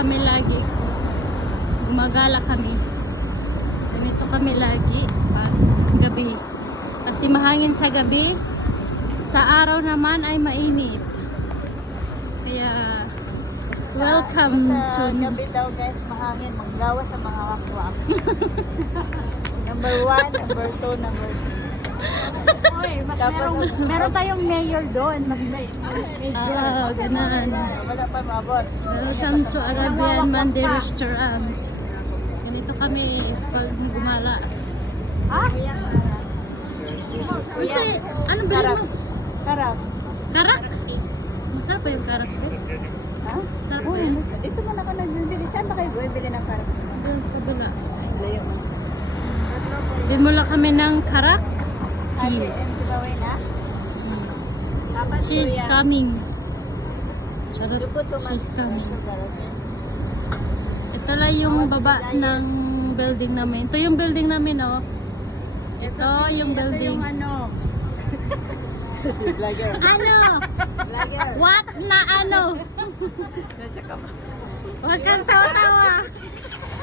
kami lagi. Gumagala kami. Ganito kami lagi pag gabi. Kasi mahangin sa gabi. Sa araw naman ay mainit. Kaya welcome Sa to gabi daw guys, mahangin, maglawas sa mga wakwak. Number 1, number 2, number 3. Oy, mas meron tayong mayor doon. Mas may ganun. wala pa mabot. Welcome to Arabian Monday Restaurant. Ganito kami pag gumala. Ha? Kasi, ano bilhin mo? Karap. Karak? Masarap ba yung karak? Ha? Sarap Oo, ba yan? dito man ako nagbibili. Saan ba kayo bumibili ng karap? Doon sa kabila. Layo mo. Bimula kami ng karak tea. Si Baway na? Dapat She's kuya. coming. Charot. Lupot ko mas. She's coming. Ito lang yung baba ng building namin. Ito yung building namin, oh. Ito yung Ito building. yung ano. Vlogger. Ano? Vlogger. What na ano? Nasa kama. Huwag kang tawa-tawa.